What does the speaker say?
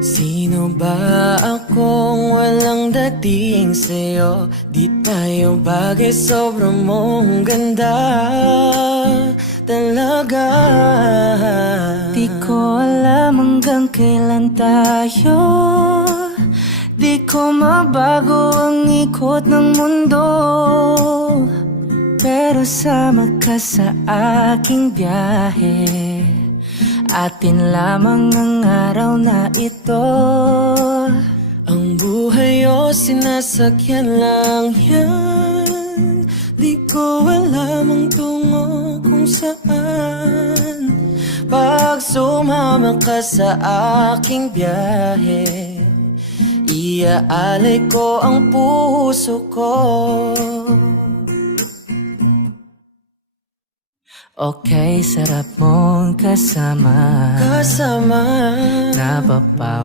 Sino ba akong walang dating sa'yo? Di tayo bagay, sobrang mong ganda talaga. Di ko alam hanggang kailan tayo, di ko mabago ang ikot ng mundo, pero sama ka sa aking biyahe. Atin lamang ang araw na ito. Ang buhay o sinasakyan lang yan, di ko alam ang tungo kung saan. Pag sumama ka sa aking biyahe, iaalay ko ang puso ko. Okay, sarap mong kasama. Kasama Napapaw